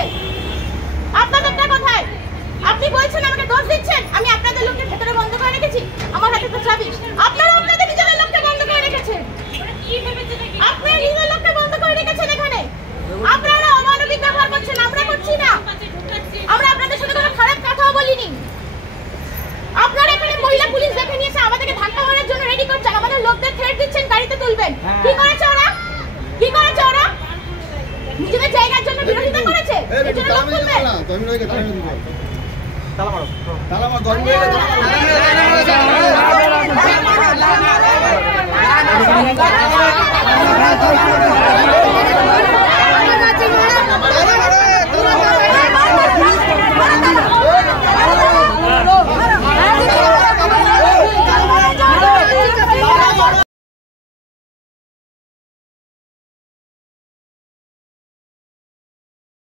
আছে? আপনাদেরটা কোথায়? আপনি বলছেন আমাকে দোষ দিচ্ছেন, আমি আপনাদের লোককে ভেতরে বন্ধ করে রেখেছি, আমার হাতে তো চাবি। আপনারা আপনাদের নিজেদের লোককে বন্ধ করে রেখেছেন, আপনারা নিজেদের লোককে বন্ধ করে রেখেছেন এখানে। আপনারা অমানবিক ব্যবহার করছেন, আমরা করছি না। আমরা আপনাদের সাথে কোনো খারাপ কথাও বলিনি। আপনারা এখানে মহিলা পুলিশ দেখে নিয়েছে, আমাদেরকে ধাক্কা মারার জন্য রেডি করছেন, আমাদের লোকদের থ্রেট দিচ্ছেন গাড়িতে তুলবেন। কি করেছে ওরা? কি করেছে ওরা? নিজেদের জায়গার জন্য বিরোধিতা করেছে, এর জন্য লোক তুলবে। তালা মারো, তালা মারো, তালা মারো।